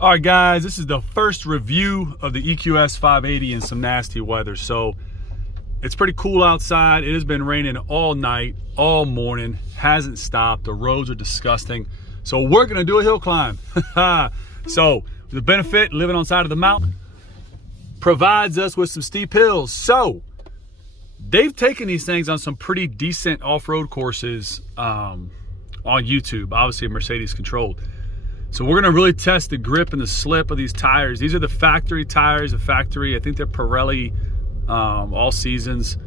All right, guys, this is the first review of the EQS 580 in some nasty weather. So it's pretty cool outside. It has been raining all night, all morning, hasn't stopped. The roads are disgusting. So we're gonna do a hill climb. So the benefit, living on the side of the mountain, provides us with some steep hills. So they've taken these things on some pretty decent off-road courses on YouTube, obviously Mercedes controlled. So we're gonna really test the grip and the slip of these tires. These are the factory tires, I think they're Pirelli all seasons,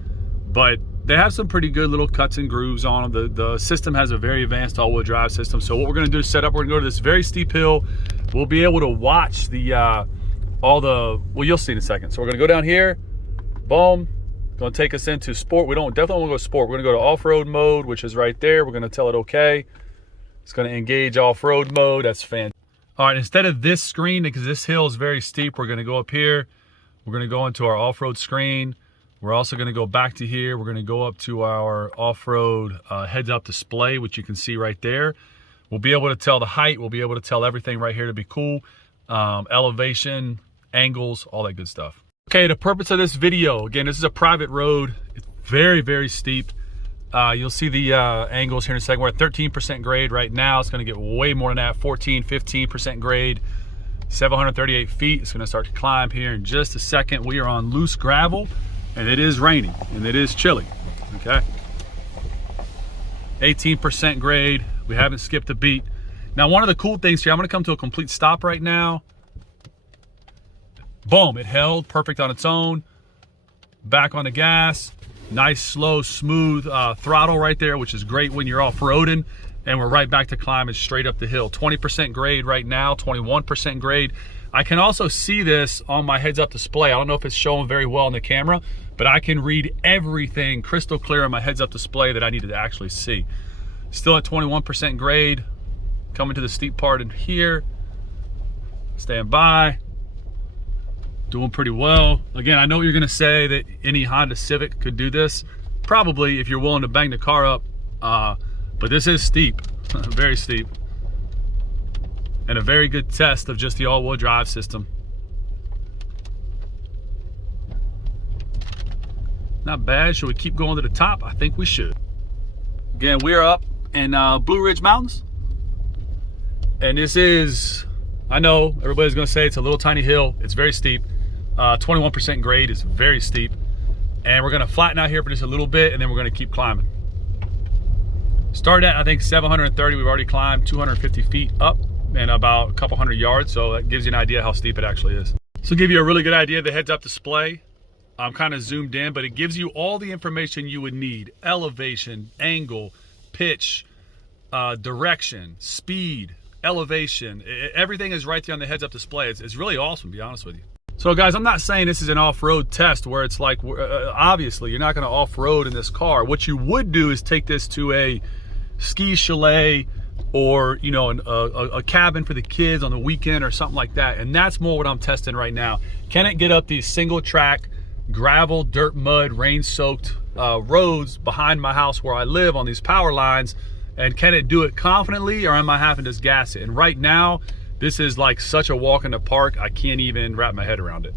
but they have some pretty good little cuts and grooves on them. The system has a very advanced all-wheel drive system. So what we're gonna do is set up, we're gonna go to this very steep hill. We'll be able to watch the, well, you'll see in a second. So we're gonna go down here, boom, gonna take us into sport. We definitely wanna go sport. We're gonna go to off-road mode, which is right there. We're gonna tell it okay. It's gonna engage off-road mode, that's fantastic. All right, instead of this screen, because this hill is very steep, we're gonna go up here. We're gonna go into our off-road screen. We're also gonna go back to here. We're gonna go up to our off-road heads-up display, which you can see right there. We'll be able to tell the height. We'll be able to tell everything right here to be cool. Elevation, angles, all that good stuff. Okay, the purpose of this video, again, this is a private road. It's very, very steep. You'll see the angles here in a second. We're at 13% grade right now. It's gonna get way more than that, 14, 15% grade. 738 feet. It's gonna start to climb here in just a second. We are on loose gravel and it is raining and it is chilly, okay? 18% grade. We haven't skipped a beat. Now, one of the cool things here, I'm gonna come to a complete stop right now. Boom, it held perfect on its own. Back on the gas. Nice, slow, smooth throttle right there, which is great when you're off-roading. And we're right back to climbing straight up the hill. 20% grade right now, 21% grade. I can also see this on my heads-up display. I don't know if it's showing very well on the camera, but I can read everything crystal clear on my heads-up display that I needed to actually see. Still at 21% grade. Coming to the steep part in here. Stand by. Doing pretty well. Again, I know you're gonna say that any Honda Civic could do this. Probably, if you're willing to bang the car up. But this is steep, very steep. And a very good test of just the all-wheel drive system. Not bad. Should we keep going to the top? I think we should. Again, we're up in Blue Ridge Mountains. And this is, I know everybody's gonna say it's a little tiny hill. It's very steep. 21% grade is very steep. And we're gonna flatten out here for just a little bit and then we're gonna keep climbing. Started at, I think, 730. We've already climbed 250 feet up and about a couple hundred yards. So that gives you an idea how steep it actually is. So give you a really good idea of the heads-up display. I'm kind of zoomed in, but it gives you all the information you would need. Elevation, angle, pitch, direction, speed, elevation. Everything is right there on the heads-up display. It's really awesome, to be honest with you. So guys, I'm not saying this is an off-road test where it's like, obviously you're not gonna off-road in this car. What you would do is take this to a ski chalet or, you know, a cabin for the kids on the weekend or something like that. And that's more what I'm testing right now. Can it get up these single track, gravel, dirt, mud, rain-soaked roads behind my house where I live on these power lines? And can it do it confidently, or am I having to just gas it? And right now, this is like such a walk in the park, I can't even wrap my head around it.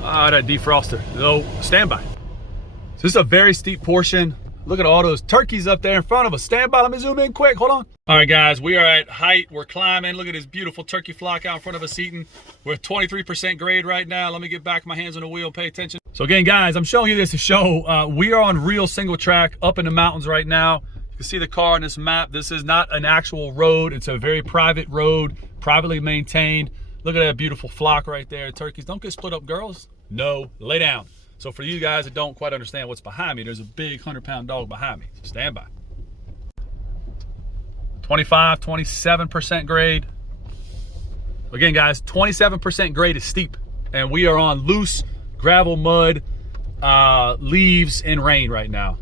That defroster, so standby. So this is a very steep portion. Look at all those turkeys up there in front of us. Stand by, let me zoom in quick, hold on. All right guys, we are at height, we're climbing. Look at this beautiful turkey flock out in front of us eating. We're at 23% grade right now. Let me get back my hands on the wheel, pay attention. So again guys, I'm showing you this to show we are on real single track up in the mountains right now. You can see the car on this map. This is not an actual road. It's a very private road, privately maintained. Look at that beautiful flock right there. Turkeys, don't get split up, girls. No, lay down. So for you guys that don't quite understand what's behind me, there's a big 100-pound dog behind me. So stand by. 25, 27% grade. Again, guys, 27% grade is steep. And we are on loose gravel, mud, leaves, and rain right now.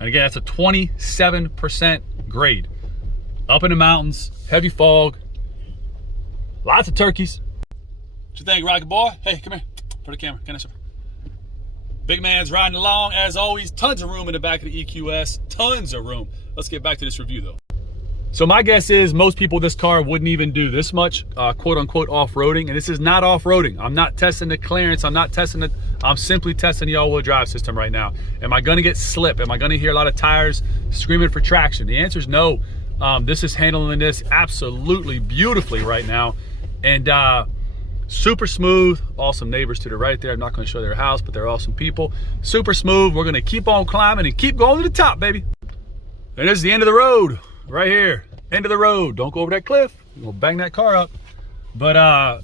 And again, that's a 27% grade. Up in the mountains, heavy fog, lots of turkeys. What you think, Rocket Boy? Hey, come here. For the camera. Can I show you? Big man's riding along. As always, tons of room in the back of the EQS. Tons of room. Let's get back to this review, though. So my guess is most people, this car wouldn't even do this much quote unquote off-roading. And this is not off-roading. I'm not testing the clearance. I'm simply testing the all-wheel drive system right now. Am I gonna get slip? Am I gonna hear a lot of tires screaming for traction? The answer is no. This is handling this absolutely beautifully right now. And super smooth. Awesome neighbors to the right there. I'm not gonna show their house, but they're awesome people. Super smooth. We're gonna keep on climbing and keep going to the top, baby. And this is the end of the road. Right here, end of the road. Don't go over that cliff. You'll bang that car up. But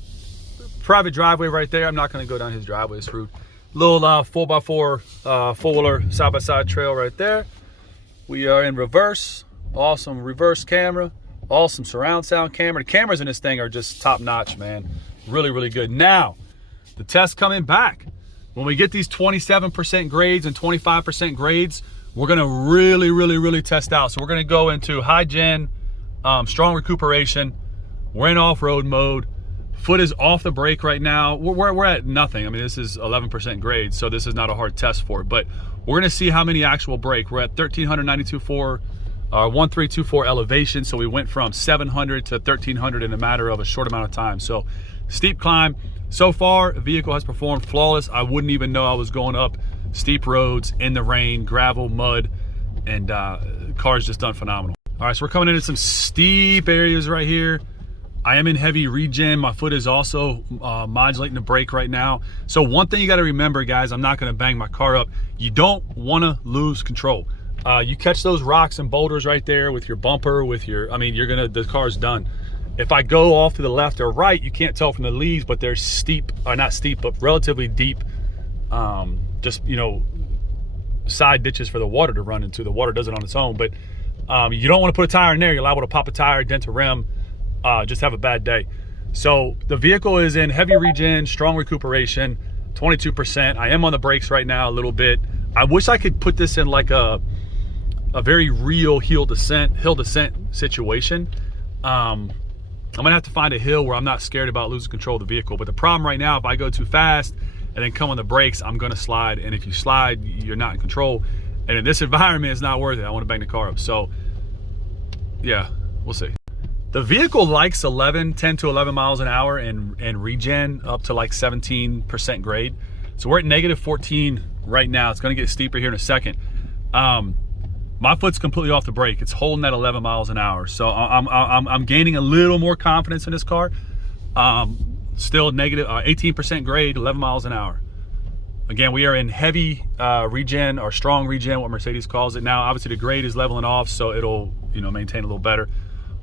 private driveway right there. I'm not gonna go down his driveway, it's rude. Little 4x4 four-wheeler side-by-side trail right there. We are in reverse. Awesome reverse camera. Awesome surround sound camera. The cameras in this thing are just top notch, man. Really, really good. Now, the test coming back. When we get these 27% grades and 25% grades, we're gonna really test out. So we're gonna go into high gen, strong recuperation. We're in off-road mode. Foot is off the brake right now. We're at nothing. I mean, this is 11% grade, so this is not a hard test for it, but we're gonna see how many actual brake. We're at 1392.4, 1324 elevation. So we went from 700 to 1300 in a matter of a short amount of time. So steep climb. So far, the vehicle has performed flawless. I wouldn't even know I was going up steep roads in the rain, gravel, mud, and the car's just done phenomenal. All right, so we're coming into some steep areas right here. I am in heavy regen. My foot is also modulating the brake right now. So one thing you gotta remember, guys, I'm not gonna bang my car up. You don't wanna lose control. You catch those rocks and boulders right there with your bumper, the car's done. If I go off to the left or right, you can't tell from the leaves, but they're steep, or not steep, but relatively deep, just, you know, side ditches for the water to run into. The water does it on its own, but you don't want to put a tire in there. You're liable to pop a tire, dent a rim, just have a bad day. So the vehicle is in heavy regen, strong recuperation, 22%. I am on the brakes right now a little bit. I wish I could put this in like a very real hill descent situation. I'm gonna have to find a hill where I'm not scared about losing control of the vehicle. But the problem right now, if I go too fast and then come on the brakes, I'm gonna slide. And if you slide, you're not in control. And in this environment, it's not worth it. I wanna bang the car up. So yeah, we'll see. The vehicle likes 10 to 11 miles an hour and regen up to like 17% grade. So we're at negative 14 right now. It's gonna get steeper here in a second. My foot's completely off the brake. It's holding at 11 miles an hour. So I'm gaining a little more confidence in this car. Still negative 18% grade, 11 miles an hour. Again, we are in heavy regen or strong regen, what Mercedes calls it. Now, obviously the grade is leveling off, so it'll, you know, maintain a little better.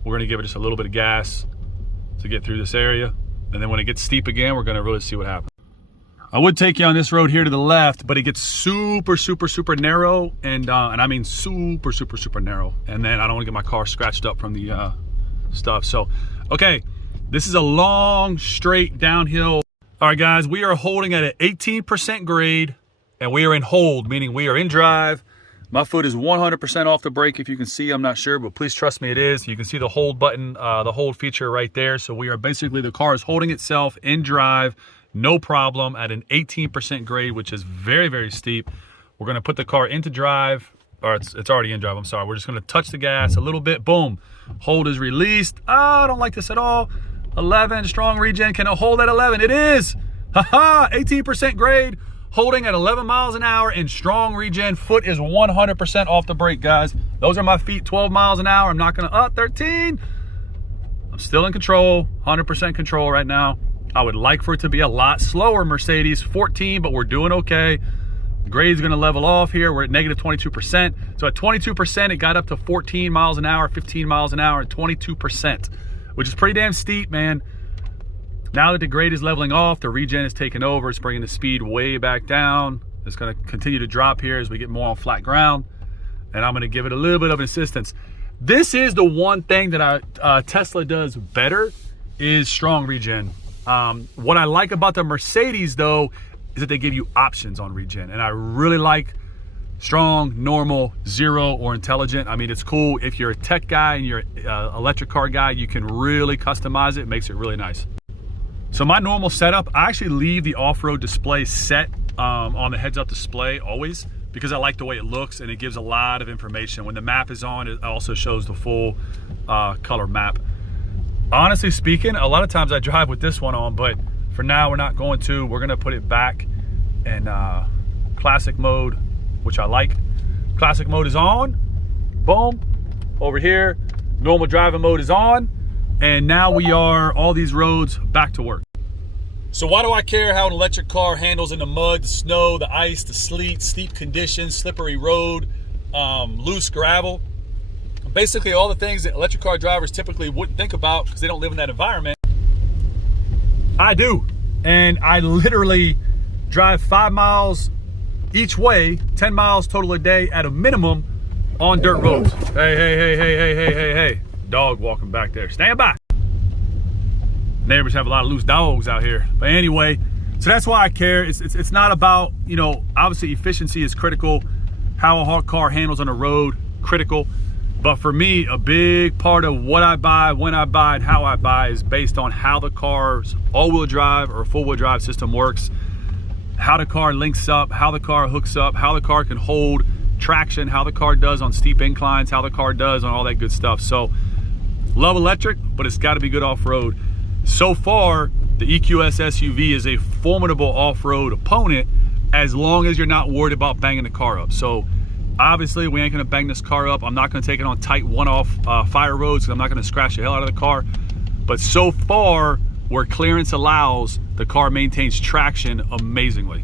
We're gonna give it just a little bit of gas to get through this area. And then when it gets steep again, we're gonna really see what happens. I would take you on this road here to the left, but it gets super narrow, and I mean super narrow. And then I don't want to get my car scratched up from the stuff. So, okay, this is a long, straight downhill. All right, guys, we are holding at an 18% grade, and we are in hold, meaning we are in drive. My foot is 100% off the brake. If you can see, I'm not sure, but please trust me, it is. You can see the hold button, the hold feature right there. So we are basically, the car is holding itself in drive. No problem at an 18% grade, which is very steep. We're gonna put the car into drive, or it's already in drive, I'm sorry. We're just gonna touch the gas a little bit, boom. Hold is released. I don't like this at all. 11, strong regen, can it hold at 11? It is, haha, 18% grade, holding at 11 miles an hour in strong regen. Foot is 100% off the brake, guys. Those are my feet, 12 miles an hour. I'm not gonna, 13. I'm still in control, 100% control right now. I would like for it to be a lot slower, Mercedes, 14, but we're doing okay. The grade's gonna level off here. We're at negative 22%. So at 22%, it got up to 14 miles an hour, 15 miles an hour, and 22%, which is pretty damn steep, man. Now that the grade is leveling off, the regen is taking over. It's bringing the speed way back down. It's gonna continue to drop here as we get more on flat ground. And I'm gonna give it a little bit of assistance. This is the one thing that Tesla does better, is strong regen. What I like about the Mercedes though, is that they give you options on regen. And I really like strong, normal, zero, or intelligent. I mean, it's cool. If you're a tech guy and you're an electric car guy, you can really customize it. It makes it really nice. So my normal setup, I actually leave the off-road display set on the heads-up display always, because I like the way it looks and it gives a lot of information. When the map is on, it also shows the full color map. Honestly speaking, a lot of times I drive with this one on, but for now we're not going to. We're gonna put it back in classic mode, which I like. Classic mode is on, boom. Over here, normal driving mode is on, and now we are, all these roads, back to work. So why do I care how an electric car handles in the mud, the snow, the ice, the sleet, steep conditions, slippery road, loose gravel? Basically all the things that electric car drivers typically wouldn't think about because they don't live in that environment. I do, and I literally drive 5 miles each way, 10 miles total a day at a minimum on dirt roads. Hey. Dog walking back there, stand by. Neighbors have a lot of loose dogs out here. But anyway, so that's why I care. It's not about, you know, obviously efficiency is critical. How a car handles on the road, critical. But for me, a big part of what I buy, when I buy, and how I buy is based on how the car's all-wheel drive or full-wheel drive system works, how the car links up, how the car hooks up, how the car can hold traction, how the car does on steep inclines, how the car does on all that good stuff. So, love electric, but it's got to be good off-road. So far, the EQS SUV is a formidable off-road opponent as long as you're not worried about banging the car up. So, obviously, we ain't gonna bang this car up. I'm not gonna take it on tight one-off fire roads because I'm not gonna scratch the hell out of the car. But so far, where clearance allows, the car maintains traction amazingly.